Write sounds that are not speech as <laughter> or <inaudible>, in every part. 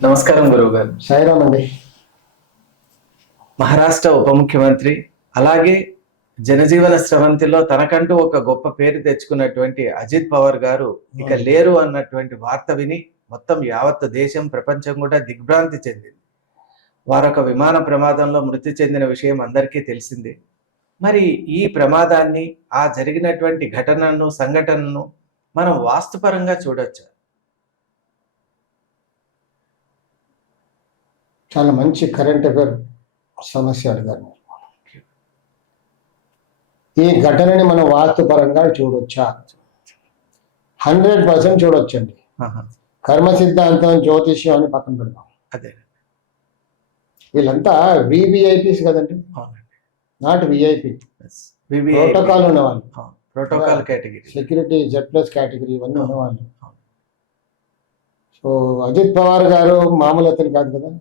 నమస్కారం గురువు గారు సాయిరామ్ అండి మహారాష్ట్ర ఉప ముఖ్యమంత్రి అలాగే జనజీవన స్రవంతిలో తనకంటూ ఒక గొప్ప పేరు తెచ్చుకున్నటువంటి అజిత్ పవార్ గారు ఇక లేరు అన్నటువంటి వార్త విని మొత్తం యావత్ దేశం ప్రపంచం కూడా దిగ్భ్రాంతి చెందింది. వారొక విమాన ప్రమాదంలో మృతి చెందిన విషయం అందరికీ తెలిసింది. మరి ఈ ప్రమాదాన్ని ఆ జరిగినటువంటి ఘటనను సంఘటనను మనం వాస్తుపరంగా చూడొచ్చు? చాలా మంచి కరెంట్ అఫేర్ సమస్య అడిగారు. ఈ ఘటనని మనం వాస్తుపరంగా చూడొచ్చా? హండ్రెడ్ పర్సెంట్ చూడొచ్చండి. కర్మ సిద్ధాంతం జ్యోతిష్యం అని పక్కన పెడదాం. అదే. వీళ్ళంతా వివిఐపీస్ కదండి. Not VIP. ప్రోటోకాల్ ఉన్నవాళ్ళు. Protocol category security Z plus category ఇవన్నీ ఉన్నవాళ్ళు. సో అజిత్ పవార్ గారు మామూలు అతను కాదు కదా.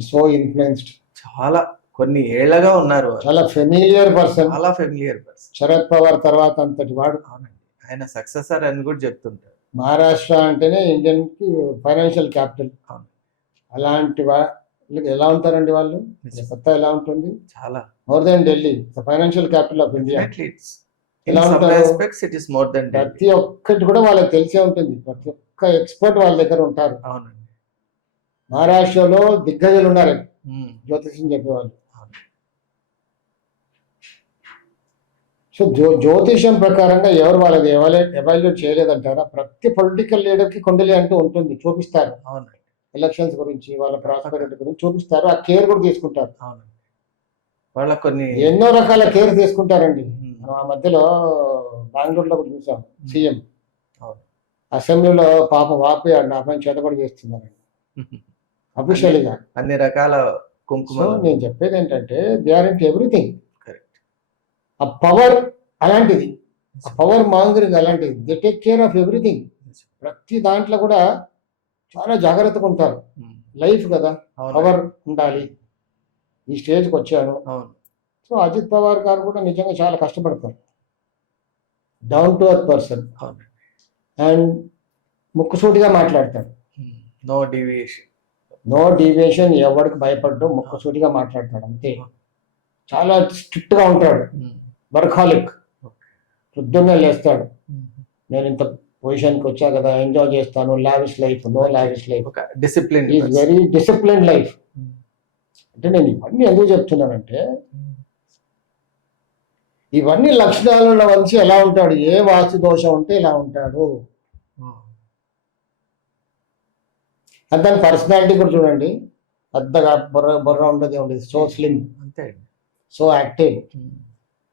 So influenced. చాలా కొన్ని ఏళ్ళగా ఉన్నారు. చాలా ఫెమిలియర్ పర్సన్ చాలా ఫెమిలియర్ పర్సన్ శరద్ పవార్ తర్వాత అంతటి వాడు. అవునండి. ఆయన సక్సెసర్ అని కూడా చెప్తుంటారు. మహారాష్ట్ర అంటేనే ఇండియన్కి ఫైనాన్షియల్ క్యాపిటల్ అవును. అలాంటి వాళ్ళకి ఎలా ఉంటారండి వాళ్ళు? కొత్త ఎలా ఉంటుంది? చాలా. More than Delhi financial capital of India ఎలా ఉంటారు? ప్రతి ఒక్కటి కూడా వాళ్ళకి తెలిసే ఉంటుంది. ప్రతి ఒక్క ఎక్స్పర్ట్ వాళ్ళ దగ్గర ఉంటారు. అవునండి. మహారాష్ట్రలో దిగ్గజలు ఉన్నారు ఉమ్, జ్యోతిష్యం చెప్పేవాళ్ళు. సో జ్యో జ్యోతిషం ప్రకారంగా ఎవరు వాళ్ళది ఎవాల్యుయేట్ ఎవాల్యుయేట్ చేయలేదంటారా? ప్రతి పొలిటికల్ లీడర్కి కొండలి అంటూ ఉంటుంది చూపిస్తారు. అవునండి ఎలక్షన్స్ గురించి వాళ్ళ ప్రాస్పరిటీ గురించి చూపిస్తారు ఆ కేర్ కూడా తీసుకుంటారు. అవునండి వాళ్ళ కొన్ని ఎన్నో రకాల కేర్ తీసుకుంటారండి. మనం ఆ మధ్యలో బెంగళూరులో కూడా చూసాం సీఎం. అసెంబ్లీలో పాప వాపి ఆ అబ్బాయిని చేతబడి చేస్తున్నారండి. <laughs> అఫీషియల్గా అన్ని రకాల కుంకుమ నేను చెప్పేది ఏంటంటే దే ఆర్ ఇంట్ ఎవ్రీథింగ్. ఆ పవర్ అలాంటిది. ఆ పవర్ మాంగరింగ్ అలాంటిది. They take care of everything ప్రతి దాంట్లో కూడా చాలా జాగ్రత్తగా ఉంటారు. లైఫ్ కదా. అవునండి. పవర్ ఉండాలి. ఈ స్టేజ్కి వచ్చాను. అవును. సో అజిత్ పవార్ గారు కూడా నిజంగా చాలా కష్టపడతారు. Down to earth person and ముక్కుసూటిగా మాట్లాడతాడు నో డీవియేషన్ నో డీవియేషన్ ఎవరికి భయపడడం ముక్కుసూటిగా మాట్లాడతాడు అంతే. చాలా స్ట్రిక్ట్గా ఉంటాడు. వర్కాలిక్ పొద్దున్నే లేస్తాడు. నేను ఇంత పొజిషన్కి వచ్చా కదా ఎంజాయ్ చేస్తాను lavish life no lavish life. Discipline is very discipline life అంటే నేను ఇవన్నీ ఎందుకు చెప్తున్నానంటే ఇవన్నీ లక్షణాలు ఉన్న మనిషి ఎలా ఉంటాడు? ఏ వాస్తు దోషం ఉంటే ఇలా ఉంటాడు. అది దాని పర్సనాలిటీ కూడా చూడండి. పెద్దగా బుర్ర బుర్ర ఉండదు ఉండదు సో స్లిమ్ అంతే. సో యాక్టివ్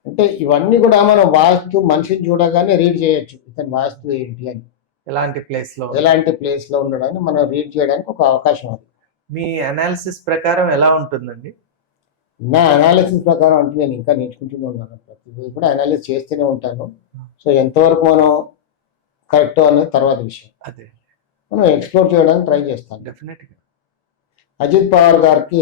అంటే ఇవన్నీ కూడా మనం వాస్తు మనిషిని చూడగానే రీడ్ చేయొచ్చు. ఇతని వాస్తు ఏంటి అని. ఎలాంటి ప్లేస్లో ఎలాంటి ప్లేస్లో ఉండడాన్ని మనం రీడ్ చేయడానికి ఒక అవకాశం అది. మీ అనాలిసిస్ ప్రకారం ఎలా ఉంటుందండి? నా అనాలిసిస్ ప్రకారం అంటే నేను ఇంకా నేర్చుకుంటూనే ఉన్నాను. ప్రతిదీ కూడా అనాలిసిస్ చేస్తూనే ఉంటాను. సో ఎంతవరకు మనం కరెక్ట్ అనేది తర్వాత విషయం. అదే. మనం ఎక్స్ప్లోర్ చేయడానికి ట్రై చేస్తాను. డెఫినెట్గా అజిత్ పవార్ గారికి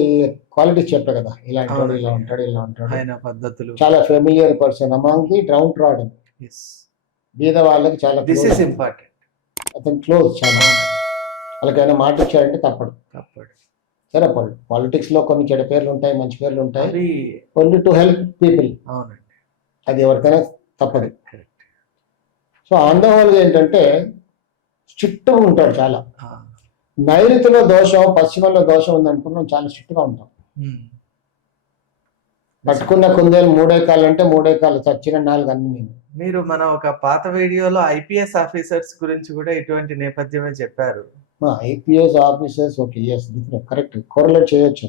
క్వాలిటీస్ చెప్పా కదా ఇలాంటి వాడు, అవునండి. ఇలా ఉంటాడు ఇలా ఉంటాడు. ఆయన పద్ధతులు. చాలా familiar person among the downtrodden బీద వాళ్ళకి చాలా దిస్. ఇస్ ఇంపార్టెంట్ అతను క్లోజ్ చాలా. వాళ్ళకి ఏమైనా మాట ఇచ్చారంటే తప్పడు. తప్పదు సరే పాలిటిక్స్లో కొన్ని చెడు పేర్లు ఉంటాయి మంచి పేర్లు ఉంటాయి. ఓన్లీ టు హెల్ప్ పీపుల్ అవునండి. అది ఎవరికైనా తప్పదు. సో ఆంధ్రవాళ్ళు ఏంటంటే స్ట్రిక్ట్ ఉంటాడు చాలా. నైరుతిలో దోషం పశ్చిమంలో దోషం ఉందనుకున్నాం చాలా స్ట్రిక్ట్గా ఉంటాం పట్టుకున్న కుందేలు మూడే కాళ్ళు అంటే మూడే కాళ్ళు చచ్చిన నాలుగు అన్ని నేను మీరు మన ఒక పాత వీడియోలో ఐపీఎస్ ఆఫీసర్స్ గురించి కూడా ఇటువంటి నేపథ్యమే చెప్పారు. IPS officers okay yes correct correlate చేయొచ్చు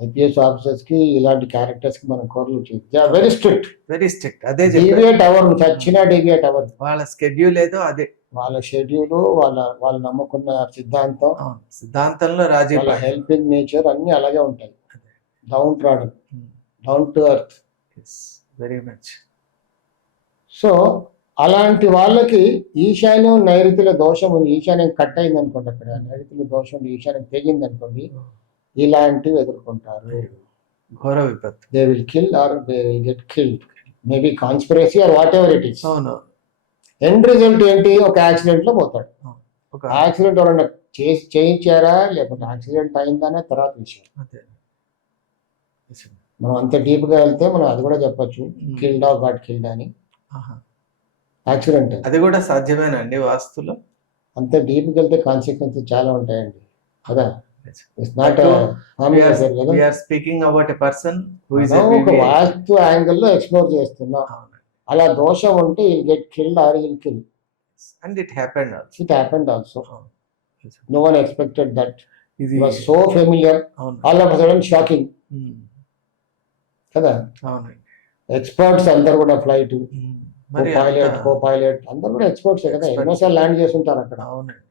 ఐపీఎస్ ఆఫీసర్స్కి ఇలాంటి క్యారెక్టర్స్కి మనం చేయొచ్చు. వెరీ స్ట్రిక్ట్ వెరీ స్ట్రిక్ట్ అదే డీవియేట్ అవర్ చచ్చిన డీవియేట్ అవర్ వాళ్ళ స్కెడ్యూల్ ఏదో అదే. వాళ్ళ షెడ్యూల్ వాళ్ళ వాళ్ళు నమ్ముకున్న సిద్ధాంతం. సిద్ధాంతంలో రాజీ వాళ్ళ హెల్పింగ్ నేచర్ అన్ని అలాగే ఉంటాయి. Downtrodden down to earth very much so అలాంటి వాళ్ళకి ఈశాన్యం నైరుతిలో దోషం ఉంది. ఈశాన్యం కట్ అయింది అనుకోండి అక్కడ. నైరుతిలో దోషం ఈశాన్యం తెగింది అనుకోండి ఇలాంటివి ఎదుర్కొంటారు. ఘోర విపత్తు. They will kill or they will get killed maybe conspiracy or whatever it is అవును. ఎండ్ రిజల్ట్ ఏంటి? ఒక యాక్సిడెంట్లో పోతాడు. ఒక యాక్సిడెంట్ ఎవరైనా చేసి చేయించారా? లేకపోతే యాక్సిడెంట్ అయిందనే తర్వాత విషయం. మనం అంత డీప్గా వెళ్తే మనం అది కూడా చెప్పొచ్చు. కిల్డ్ ఆఫ్ గాట్ కిల్డ్ అని. యాక్సిడెంట్ అది కూడా సాధ్యమేనండి వాస్తులో? అంత డీప్గా వెళ్తే కాన్సిక్వెన్సెస్ చాలా ఉంటాయండి. కదా? Speaking about a person vastu యాంగిల్లో ఎక్స్ప్లోర్ చేస్తున్నాం. అలా దోషం ఉంటే he'll get killed or he'll kill and it happened also it happened also no one expected that ఇది was so familiar all of sudden shocking కదా ఎక్స్పర్ట్స్ అందరు కూడా flight pilot co pilot అందరు కూడా ఎక్స్పర్ట్స్ కదా. ఎన్నోసార్లు ల్యాండ్ చేస్తుంటారు అక్కడ.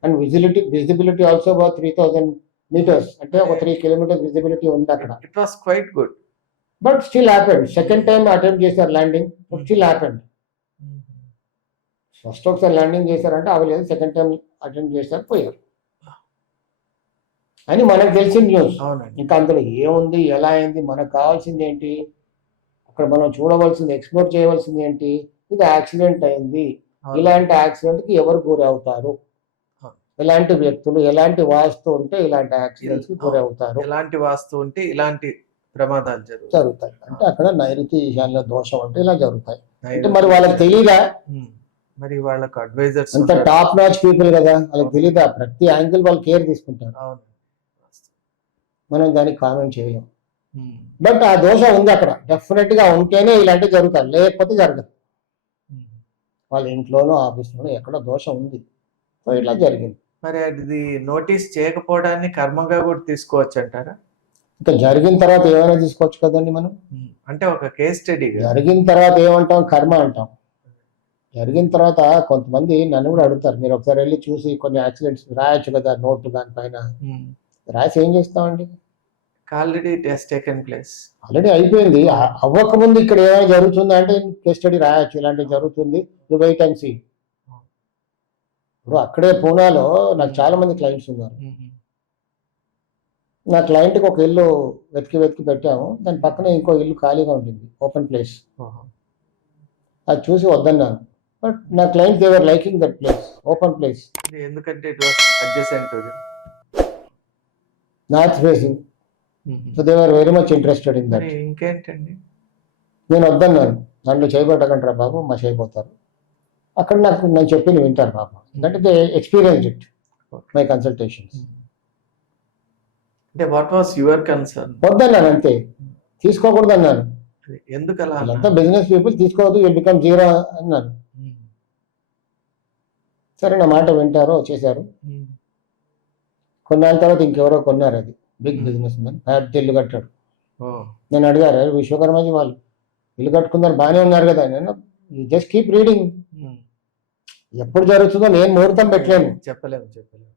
And visibility visibility also about three thousand metres అంటే ఒక త్రీ కిలోమీటర్స్ విజిబిలిటీ ఉంది అక్కడ. It was quite good but still happened second time attempt చేశారు ల్యాండింగ్ స్టిల్ హ్యాపెండ్ ఫస్ట్ ఒకసారి ల్యాండింగ్ చేశారంటే అవ్వలేదు. సెకండ్ టైం అటెంప్ట్ చేశారు పోయారు. అని మనకు తెలిసిన న్యూస్ ఇంకా అందులో ఏముంది ఎలా అయింది మనకు కావాల్సింది ఏంటి అక్కడ మనం చూడవలసింది ఎక్స్ప్లోర్ చేయవలసింది ఏంటి ఇది యాక్సిడెంట్ అయింది. ఇలాంటి యాక్సిడెంట్కి ఎవరు గురవుతారు. ఎలాంటి వ్యక్తులు ఎలాంటి వాస్తు ఉంటే ఇలాంటి యాక్సిడెంట్స్. గురవుతారు? ఎలాంటి వాస్తు ఉంటే ఇలాంటి ప్రమాదాలు జరుగుతాయి. అంటే అక్కడ నైరుతి ఈశాన్య దోషం అంటే ఇలా జరుగుతాయి. అంటే మరి వాళ్ళకి తెలియదా మరి వాళ్ళకు అడ్వైజర్స్ అంత టాప్ నాచ్ పీపుల్ కదా. వాళ్ళకి తెలియదా ప్రతి యాంగిల్ వాళ్ళు కేర్ తీసుకుంటారు. మనం దానికి కామెంట్ చేయలేం. ఉమ్, బట్ ఆ దోషం ఉంది అక్కడ. డెఫినెట్గా ఉంటేనే ఇలాంటివి జరుగుతాయి. లేకపోతే జరగదు. వాళ్ళ ఇంట్లోనో ఆఫీస్లోనో ఎక్కడ దోషం ఉంది. సో ఇట్లా జరిగింది. మరి అది నోటీస్ చేయకపోవడాన్ని కర్మగా కూడా తీసుకోవచ్చు అంటారా? ఇంకా జరిగిన తర్వాత ఏమైనా తీసుకోవచ్చు కదండి మనం? అంటే ఒక కేస్ స్టడీగా జరిగిన తర్వాత ఏమంటాం? కర్మ అంటాం. జరిగిన తర్వాత కొంతమంది నన్ను కూడా అడుగుతారు. మీరు ఒకసారి వెళ్ళి చూసి కొన్ని యాక్సిడెంట్స్ రాయొచ్చు కదా నోటు దానిపైన రాసి ఏం చేస్తామండి? Already test taken place already అయిపోయింది. అవ్వకముందు ఇక్కడ ఏమైనా జరుగుతుందా అంటే కేస్ స్టడీ రాయొచ్చు. ఇలాంటివి జరుగుతుంది. నువ్వు వెయిట్ అండ్ సీ ఇప్పుడు అక్కడే పూనాలో నాకు చాలా మంది క్లయింట్స్ ఉన్నారు. నా క్లయింట్కి ఒక ఇల్లు వెతికి వెతికి పెట్టాము. దాని పక్కనే ఇంకో ఇల్లు ఖాళీగా ఉంటుంది ఓపెన్ ప్లేస్ అది చూసి వద్దన్నాను. బట్ నా client they were liking that place open place ఎందుకంటే north facing so they were very much interested in that ఇంకేంటండి? నేను వద్దన్నాను. దాంట్లో చేయబట్టకంటారా బాబు మా చేయబోతారు అక్కడ నాకు నేను చెప్పింది వింటారు బాబు ఎందుకంటే they experience it my consultations అంటే వాట్ వాస్ యువర్ కన్సర్న్ వద్దన్నాను అంతే. తీసుకోకూడదు అన్నాను. ఎందుకు అలా వీళ్ళంతా బిజినెస్ పీపుల్ తీసుకోవద్దు విల్ బికమ్ జీరో అన్నాను. సరే నా మాట వింటారో చేశారు. కొన్నాళ్ళ తర్వాత ఇంకెవరో కొన్నారు అది. బిగ్ బిజినెస్ మ్యాన్ పెద్ద ఇల్లు కట్టాడు. నేను అడిగారు "అరే, విశ్వకర్మజీ వాళ్ళు ఇల్లు కట్టుకున్నారు బాగానే ఉన్నారు కదా నేను జస్ట్ కీప్ రీడింగ్ ఎప్పుడు జరుగుతుందో నేను ముహూర్తం పెట్టలేను. చెప్పలేము చెప్పలేము.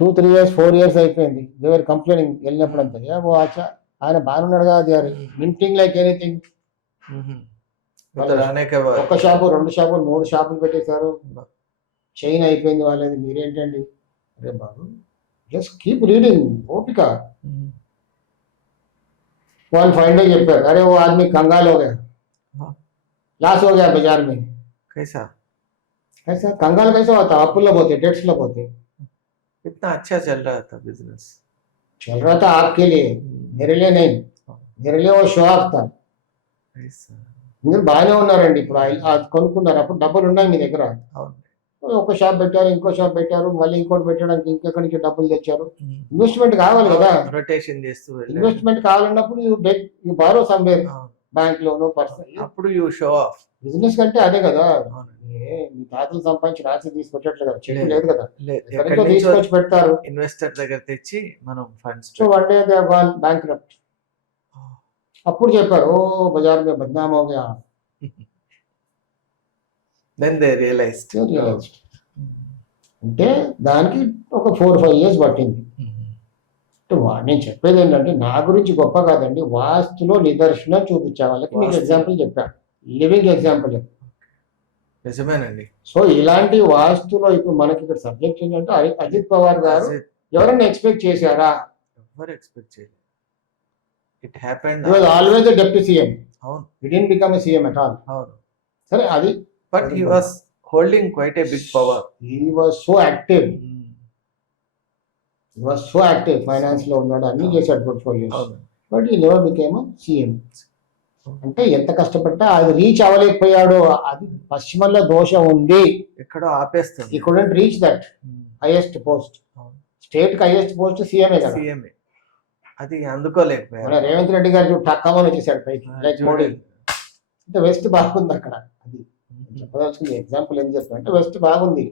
Two three years four years అయిపోయింది. దేవర్ కంప్లైనింగ్ వెళ్ళినప్పుడు అంతా ఏ ఓ ఆచా ఆయన బాగున్నాడు కదా they were minting like anything ఒక షాపు రెండు షాపులు మూడు షాపులు పెట్టేశారు. చైన్ అయిపోయింది వాళ్ళది. మీరేంటండి? అరే బాబు జస్ట్ కీప్ రీడింగ్ ఓపిక. వాళ్ళు ఫైన్ డే చెప్పారు. అరే ఓ ఆద్మీ కంగాలు హో లాస్ హో బజార్ మీ కైసా? కైసా? కంగాల్ కైసా? అప్పుల్లో పోతే డెట్స్లో పోతే. इतना अच्छा चल रहा था बिजनेस चल रहा था आपके लिए मेरे लिए नहीं मेरे लिए वो షో ఆఫ్ था ऐसा మీరు బాగానే ఉన్నారండి ఇప్పుడు ఆ- అది కొనుక్కున్నారు అప్పుడు డబ్బులు ఉన్నాయి మీ దగ్గర అవును ఒక షాప్ పెట్టారు ఇంకో షాప్ పెట్టారు మళ్ళీ ఇంకోటి పెట్టడానికి ఇంకెక్కడి నుంచి డబ్బులు తెచ్చారు ఇన్వెస్ట్మెంట్ కావాలి కదా రొటేషన్ చేస్తూ వెళ్ళారు. ఇన్వెస్ట్మెంట్ కావాలన్నప్పుడు you bet you borrow somewhere అవును. bank loan personal అప్పుడు యూ షో ఆఫ్ బిజినెస్ కంటే అదే కదా. మీ తాతలు సంపాదించి రాసి తీసుకొచ్చట్లు కదా. చెట్టు లేదు కదా. తీసుకొచ్చి పెడతారు. ఇన్వెస్టర్ దగ్గర తెచ్చి మనం funds so one day bank అప్పుడు చెప్పారు ఓ బజార్ మీద బద్నామ్ హో గయా దెన్ దే రియలైజ్డ్ అంటే దానికి ఒక ఫోర్ ఫైవ్ ఇయర్స్ పట్టింది. Hmm. నేను చెప్పేది ఏంటంటే నా గురించి గొప్ప కాదండి. వాస్తులో నిదర్శనం చూపించే వాళ్ళకి మీకు. ఎగ్జాంపుల్ చెప్పాను లివింగ్ ఎగ్జాంపుల్ నిజమేనండి. సో ఇలాంటి వాస్తులో ఇప్పుడు మనకి ఇక్కడ సబ్జెక్ట్ ఏంటంటే అజిత్ పవార్ గారు ఎవరైనా ఎక్స్పెక్ట్ చేశారా? ఎవరు ఎక్స్పెక్ట్ చేయలేదు. It happened was always deputy CM అవును. It become CM at all అవును. సరే అది but he was holding quite a big power he was so active was so active ఫైనాన్స్లో ఉన్నాడు అన్ని చేశాడు పోర్ట్ఫోలియోస్ అవును. బట్ ఈ నెవర్ బికేమ్ సీఎం అంటే ఎంత కష్టపడ్డా అది రీచ్ అవ్వలేకపోయాడు అది పశ్చిమలో దోషం ఉంది. ఎక్కడో ఆపేస్తుంది. ఈ couldn't reach that highest post. స్టేట్కి హైయెస్ట్ పోస్ట్ సీఎంఏ కదా. సీఎంఏ అది మన అందుకోలేకపోయారు రేవంత్ రెడ్డి గారు టక్కమని వచ్చేసాడు పైకి. లైక్ మోడీ అంటే వెస్ట్ బాగుంది అక్కడ. అది చెప్పదలుచుకుంది. ఎగ్జాంపుల్ ఏం చెప్తాను అంటే వెస్ట్ బాగుంది.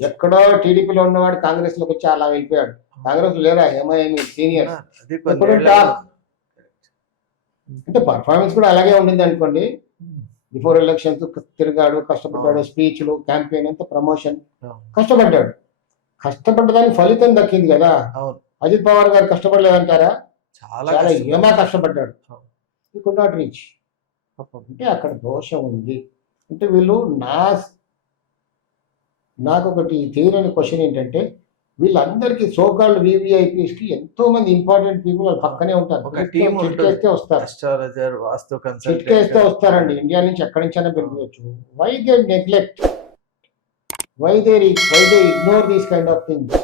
ఎక్కడో టీడీపీలో ఉన్నవాడు కాంగ్రెస్లోకి వచ్చి అలా వెళ్ళిపోయాడు. కాంగ్రెస్ లేరా? ఏమైంది సీనియర్. అంటే పర్ఫార్మెన్స్ కూడా అలాగే ఉండింది అనుకోండి. బిఫోర్ ఎలక్షన్స్ తిరిగాడు కష్టపడ్డాడు స్పీచ్లు క్యాంపెయిన్ అంతా ప్రమోషన్ కష్టపడ్డాడు. కష్టపడ్డదానికి ఫలితం దక్కింది కదా. అజిత్ పవార్ గారు కష్టపడలేదంటారా? చాలా. ఏమా కష్టపడ్డాడు. ఈ కుడ్ నాట్ రీచ్. అంటే అక్కడ దోషం ఉంది. అంటే వీళ్ళు నా నాకు ఒకటి తీరని క్వశ్చన్ ఏంటంటే వీళ్ళందరికీ సోకాల్డ్ వివిఐపీస్కి ఎంతో మంది ఇంపార్టెంట్ పీపుల్ వాళ్ళు పక్కనే ఉంటారు. చిట్కేస్తే వస్తారు. చిట్కేస్తే వస్తారండి. ఇండియా నుంచి ఎక్కడి నుంచైనా పెరిగివచ్చు why they neglect why they why they ignore these kind of things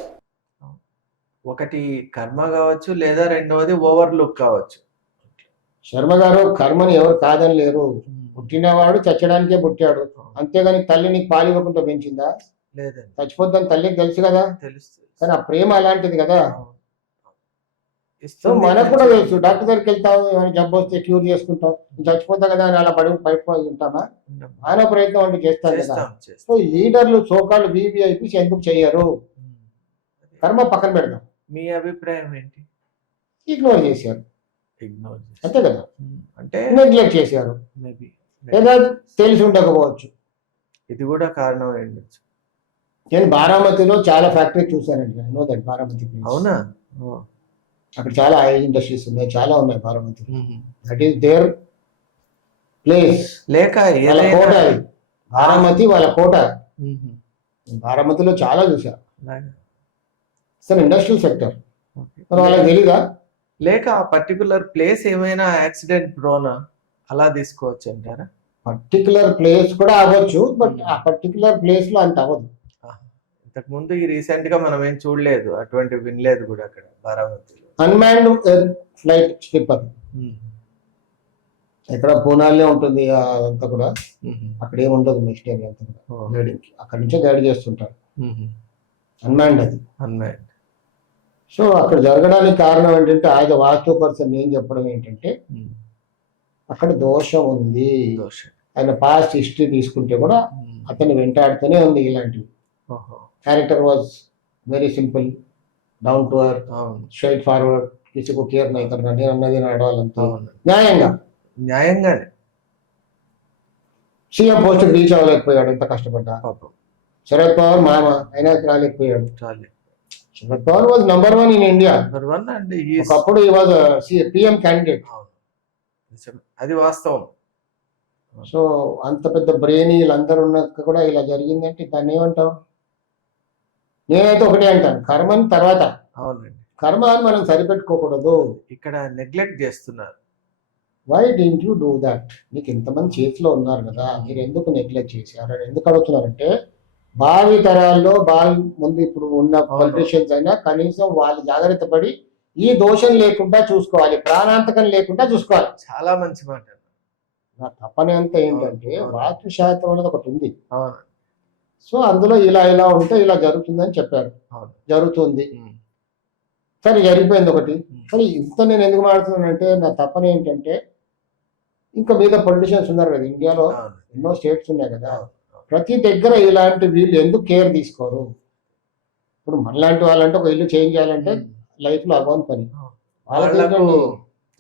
ఒకటి కర్మ కావచ్చు లేదా రెండవది ఓవర్ లుక్ కావచ్చు. శర్మ గారు కర్మని ఎవరు కాదని లేరు. పుట్టినవాడు చచ్చడానికే పుట్టాడు. అంతేగాని తల్లిని పాలివ్వకుండా పెంచిందా? లేదండి. చచ్చిపోద్దని తల్లికి తెలుసు కదా. తెలుస్తుంది కానీ ఆ ప్రేమ అలాంటిది కదా. సో మనకు కూడా. తెలుసు. డాక్టర్ దగ్గరికి వెళ్తాం ఏమైనా జబ్బు వస్తే క్యూర్ చేసుకుంటాం చచ్చిపోతా కదా అని అలా పడి పడిపోయి ఉంటామా. మానవ ప్రయత్నం అంటూ చేస్తాం కదా. సో లీడర్లు సోకాళ్ళు వివిఐపీస్ ఎందుకు చెయ్యరు కర్మ పక్కన పెడదాం. మీ అభిప్రాయం ఏంటి? ఇగ్నోర్ చేశారు. ఇగ్నోర్ అంతే కదా. అంటే నెగ్లెక్ట్ చేశారు. మేబీ లేదా. తెలిసి ఉండకపోవచ్చు. ఇది కూడా కారణం ఏంటచ్చు నేను బారామతిలో చాలా ఫ్యాక్టరీ చూశానండి. No that Baramati. అవునా. అక్కడ చాలా ఐ ఇండస్ట్రీస్ ఉన్నాయి. చాలా ఉన్నాయి Baramati. That is their place లేక వాళ్ళ కోట బారామతి వాళ్ళ కోట. బారామతిలో చాలా చూసా. అసలు ఇండస్ట్రియల్ సెక్టర్. మరి వాళ్ళకి తెలీదా? లేక ఆ పర్టికులర్ ప్లేస్ ఏమైనా యాక్సిడెంట్ ప్రోనా అలా తీసుకోవచ్చు అంటారా? పర్టికులర్ ప్లేస్ కూడా అవ్వచ్చు బట్ ఆ పర్టికులర్ ప్లేస్లో అంత అవ్వదు. ఇంతకు ముందు ఈ రీసెంట్గా మనం ఏం చూడలేదు అటువంటి వినలేదు కూడా అక్కడ బారామతిలో అన్మాన్డ్ ఫ్లైట్ స్లిప్ అది. ఇక్కడ పూనాలే ఉంటుంది అంతా కూడా. అక్కడ ఏమి ఉండదు మిషనరీ అంతా కూడా. గైడింగ్ అక్కడ నుంచే గైడ్ చేస్తుంటారు. మ్మ్. అన్మాన్డ్ అది. అన్మాన్ సో అక్కడ జరగడానికి కారణం ఏంటంటే ఆయన వాస్తు పర్సన్ ఏం చెప్పడం ఏంటంటే. అక్కడ దోషం ఉంది. దోషం. ఆయన పాస్ట్ హిస్టరీ తీసుకుంటే కూడా. అతను వెంటాడుతూనే ఉంది ఇలాంటివి. Character was very simple down to earth straightforward కిసికు care neither నేను అన్నది నడవాలంతా. న్యాయంగా. న్యాయంగానే. సీఎం పోస్ట్ రీచ్ అవ్వలేకపోయాడు ఎంత కష్టపడ్డా. శరద్ పవార్ మామ అయినా రాలేకపోయాడు. Sharad Pawar was number one in India number one and ఈ ఒకప్పుడు ఈ వాజ్ పిఎం క్యాండిడేట్. అది వాస్తవం. సో అంత పెద్ద బ్రెయిన్ వీళ్ళందరూ ఉన్నాక కూడా ఇలా జరిగిందంటే దాన్ని ఏమంటావు? నేనైతే ఒకటే అంటాను. కర్మని తర్వాత. అవునండి. కర్మ అని మనం సరిపెట్టుకోకూడదు. ఇక్కడ నెగ్లెక్ట్ చేస్తున్నారు. Why didn't you do that నీకు ఇంతమంది చేతిలో ఉన్నారు కదా. మీరు ఎందుకు నెగ్లెక్ట్ చేశారు? ఎందుకు అడుగుతున్నారంటే భావి తరాల్లో భావి ముందు ఇప్పుడు ఉన్న. పొలిటీషియన్స్ అయినా కనీసం వాళ్ళు జాగ్రత్త పడి ఈ దోషం లేకుండా చూసుకోవాలి ప్రాణాంతకం లేకుండా చూసుకోవాలి. చాలా మంచి మాట. నా తప్పని అంత ఏంటంటే. వాస్తు శాస్త్రం అనేది ఒకటి ఉంది. సో అందులో ఇలా ఇలా ఉంటే ఇలా జరుగుతుందని చెప్పారు. జరుగుతుంది. సరే జరిగిపోయింది ఒకటి. కానీ ఇంత నేను ఎందుకు మాడుతున్నానంటే నా తప్పని ఏంటంటే ఇంకా మీద పొలిటీషియన్స్ ఉన్నారు కదా ఇండియాలో ఎన్నో స్టేట్స్ ఉన్నాయి కదా. ప్రతి దగ్గర ఇలాంటి వీళ్ళు ఎందుకు కేర్ తీసుకోరు? ఇప్పుడు మనలాంటి వాళ్ళంటే ఒక ఇల్లు చేంజ్ చేయాలంటే. లైఫ్లో అవ్వని పని.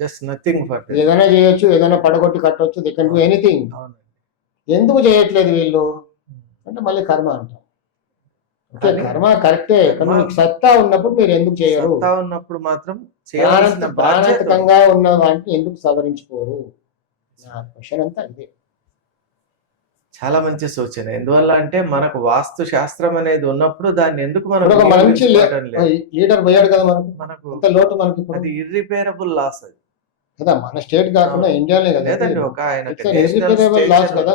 జస్ట్ నథింగ్ ఫర్ ఏదైనా చేయొచ్చు ఏదైనా పడగొట్టి కట్టొచ్చు దే కెన్ డూ ఎనీథింగ్ ఎందుకు చేయట్లేదు వీళ్ళు? అంటే మళ్ళీ కర్మ అంటాం. ఓకే కర్మ కరెక్టే కానీ సత్తా ఉన్నప్పుడు మీరు ఎందుకు చేయరు? సత్తా ఉన్నప్పుడు మాత్రం. ప్రాణాంతకంగా ఉన్న వాటిని ఎందుకు సవరించుకోరు? నా క్వశ్చన్ అంతా ఇదే. చాలా మంచి సూచన. ఎందువల్ల అంటే మనకు వాస్తు శాస్త్రం అనేది ఉన్నప్పుడు దాన్ని ఎందుకు మనం మంచి? లీడర్ పోయాడు కదా మనకు. లోటు మనకి అది ఇర్రిపేరబుల్ లాస్ అది. కదా మన స్టేట్ కాకుండా ఇండియానే కదా లేదండి. ఒక ఆయన irreparable loss కదా.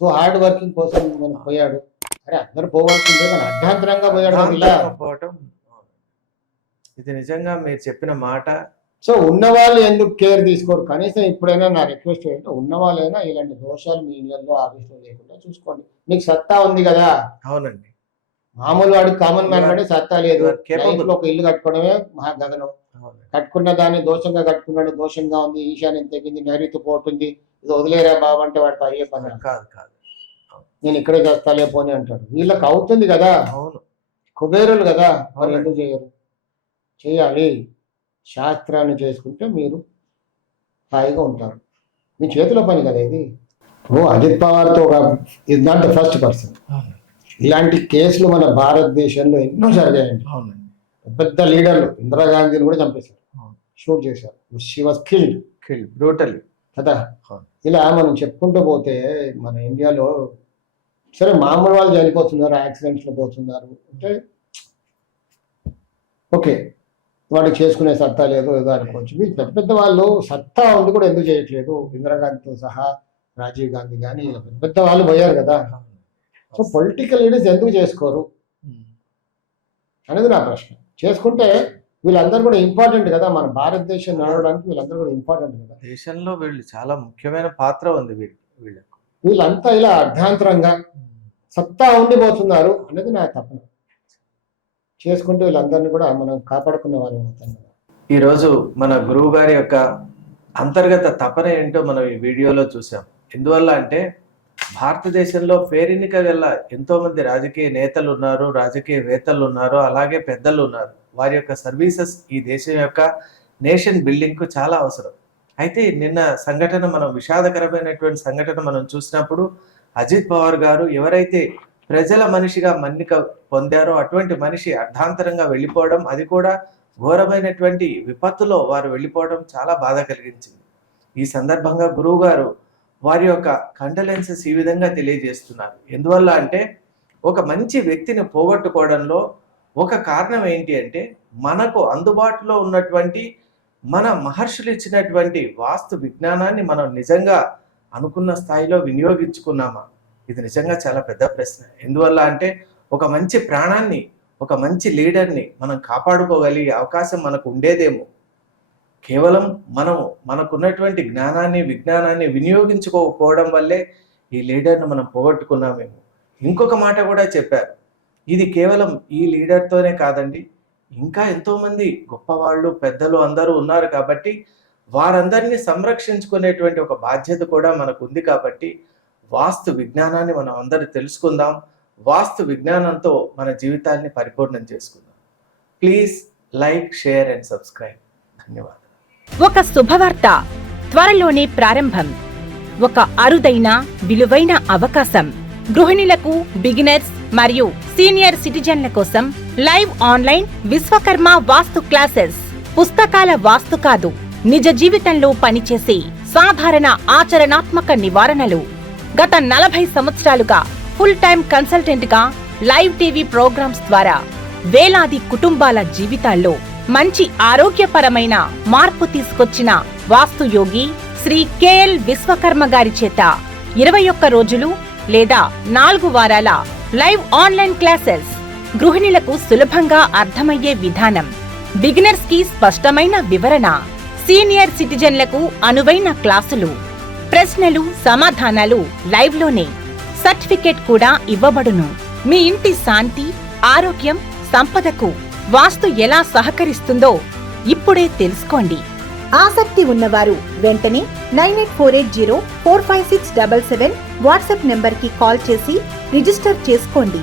సో హార్డ్ వర్కింగ్ కోసం మనం పోయాడు. అరే అందరు పోవాల్సిందే కానీ అర్ధాంతరంగా పోయాడు పోవటం. ఇది నిజంగా మీరు చెప్పిన మాట సో ఉన్న వాళ్ళు ఎందుకు కేర్ తీసుకోరు? కనీసం ఇప్పుడైనా నా రిక్వెస్ట్ ఏంటంటే ఉన్న వాళ్ళైనా ఇలాంటి దోషాలు మీ ఇళ్ళల్లో ఆఫీస్లో లేకుండా చూసుకోండి. మీకు సత్తా ఉంది కదా? అవునండి. మామూలు వాడికి కామన్ మ్యాన్ వాడి సత్తా లేదు. ఒక ఇల్లు కట్టుకోవడమే మహా గగనం. కట్టుకున్న దాన్ని దోషంగా కట్టుకున్నాడు దోషంగా ఉంది ఈశాన్యం తెగింది నైరుతి పోతుంది ఇది వదిలేరా బాబు అంటే వాడితో అయ్యే పని కాదు కాదు. నేను ఇక్కడే చేస్తాలే పోనీ అంటాడు. వీళ్ళకి అవుతుంది కదా? అవును. కుబేరులు కదా? మరి అవునండి. ఎందుకు చేయరు? చేయాలి. శాస్త్రాన్ని చేసుకుంటే మీరు హాయిగా ఉంటారు. మీ చేతిలో పని కదా ఇది? ఇప్పుడు అజిత్ పవార్తో ఒక is not the first person ఇలాంటి కేసులు మన భారతదేశంలో ఎన్నో జరిగాయండి. పెద్ద లీడర్లు ఇందిరాగాంధీని కూడా చంపేశారు. షూట్ చేశారు. She was killed kill brutally కదా. ఇలా మనం చెప్పుకుంటూ పోతే మన ఇండియాలో సరే మామూలు వాళ్ళు చనిపోతున్నారు యాక్సిడెంట్స్లో పోతున్నారు. అంటే ఓకే. వాడికి చేసుకునే సత్తా లేదు ఏదో అనుకోవచ్చు. వీళ్ళు పెద్ద పెద్ద వాళ్ళు సత్తా ఉండి కూడా ఎందుకు చేయట్లేదు? ఇందిరాగాంధీతో సహా రాజీవ్ గాంధీ కానీ పెద్ద పెద్ద వాళ్ళు పోయారు కదా. సో పొలిటికల్ లీడర్స్ ఎందుకు చేసుకోరు? అనేది నా ప్రశ్న. చేసుకుంటే వీళ్ళందరూ కూడా ఇంపార్టెంట్ కదా. మన భారతదేశం నడవడానికి వీళ్ళందరూ కూడా ఇంపార్టెంట్ కదా. దేశంలో వీళ్ళు చాలా ముఖ్యమైన పాత్ర ఉంది వీళ్ళకి వీళ్ళకు. వీళ్ళంతా ఇలా అర్ధాంతరంగా సత్తా ఉండిపోతున్నారు అనేది నా తపన. చేసుకుంటూ వీళ్ళందరినీ కూడా మనం కాపాడుకునే వాళ్ళం అవుతాం ఈరోజు మన గురువు గారి యొక్క అంతర్గత తపన ఏంటో మనం ఈ వీడియోలో చూసాం. ఎందువల్ల అంటే భారతదేశంలో పేరెన్నిక గల ఎంతోమంది రాజకీయ నేతలు ఉన్నారు రాజకీయవేత్తలు ఉన్నారు అలాగే పెద్దలు ఉన్నారు. వారి యొక్క సర్వీసెస్ ఈ దేశం యొక్క నేషన్ బిల్డింగ్కు చాలా అవసరం. అయితే నిన్న సంఘటన మనం విషాదకరమైనటువంటి సంఘటన మనం చూసినప్పుడు అజిత్ పవార్ గారు ఎవరైతే ప్రజల మనిషిగా మన్నిక పొందారో అటువంటి మనిషి అర్ధాంతరంగా వెళ్ళిపోవడం అది కూడా ఘోరమైనటువంటి విపత్తులో వారు వెళ్ళిపోవడం చాలా బాధ కలిగించింది. ఈ సందర్భంగా గురువు గారు వారి యొక్క కండలెన్సెస్ ఈ విధంగా తెలియజేస్తున్నారు. ఎందువల్ల అంటే ఒక మంచి వ్యక్తిని పోగొట్టుకోవడంలో ఒక కారణం ఏంటి అంటే మనకు అందుబాటులో ఉన్నటువంటి మన మహర్షులు ఇచ్చినటువంటి వాస్తు విజ్ఞానాన్ని మనం నిజంగా అనుకున్న స్థాయిలో వినియోగించుకున్నామా? ఇది నిజంగా చాలా పెద్ద ప్రశ్న. ఎందువల్ల అంటే ఒక మంచి ప్రాణాన్ని ఒక మంచి లీడర్ని మనం కాపాడుకోగలిగే అవకాశం మనకు ఉండేదేమో. కేవలం మనము మనకున్నటువంటి జ్ఞానాన్ని విజ్ఞానాన్ని వినియోగించుకోకపోవడం వల్లే ఈ లీడర్ను మనం పోగొట్టుకున్నామేమో. ఇంకొక మాట కూడా చెప్పారు. ఇది కేవలం ఈ లీడర్తోనే కాదండి. ఇంకా ఎంతోమంది గొప్పవాళ్ళు పెద్దలు అందరూ ఉన్నారు కాబట్టి వారందరినీ సంరక్షించుకునేటువంటి ఒక బాధ్యత కూడా మనకు ఉంది కాబట్టి వాస్తు విజ్ఞానాన్ని మనం అందరూ తెలుసుకుందాం. వాస్తు విజ్ఞానంతో మన జీవితాన్ని పరిపూర్ణం చేసుకుందాం. Please like share and subscribe ధన్యవాదాలు. ఒక శుభవార్త త్వరలోనే ప్రారంభం. ఒక అరుదైన విలువైన అవకాశం. గృహిణులకు బిగినర్స్ మరియు సీనియర్ సిటిజన్ల కోసం live online Vishwakarma vastu classes. పుస్తకాల వాస్తు కాదు నిజ జీవితంలో పనిచేసే సాధారణ ఆచరణాత్మక నివారణలు. గత నలభై సంవత్సరాలుగా ఫుల్ టైం కన్సల్టెంట్గా లైవ్ టీవీ ప్రోగ్రామ్స్ ద్వారా వేలాది కుటుంబాల జీవితాల్లో మంచి ఆరోగ్యపరమైన మార్పు తీసుకొచ్చిన వాస్తుయోగి శ్రీ కెఎల్ విశ్వకర్మ గారి చేత ఇరవై ఒక్క రోజులు లేదా నాలుగు వారాల లైవ్ ఆన్లైన్ క్లాసెస్ గృహిణులకు సులభంగా అర్థమయ్యే విధానం. బిగినర్స్కి స్పష్టమైన వివరణ. సీనియర్ సిటిజన్లకు అనువైన క్లాసులు. ప్రశ్నలు సమాధానాలు లైవ్లోనే సర్టిఫికేట్ కూడా ఇవ్వబడును. మీ ఇంటి శాంతి ఆరోగ్యం సంపదకు వాస్తు ఎలా సహకరిస్తుందో ఇప్పుడే తెలుసుకోండి. ఆసక్తి ఉన్నవారు వెంటనే nine eight four eight zero four five six double seven WhatsApp నెంబర్కి కాల్ చేసి రిజిస్టర్ చేసుకోండి.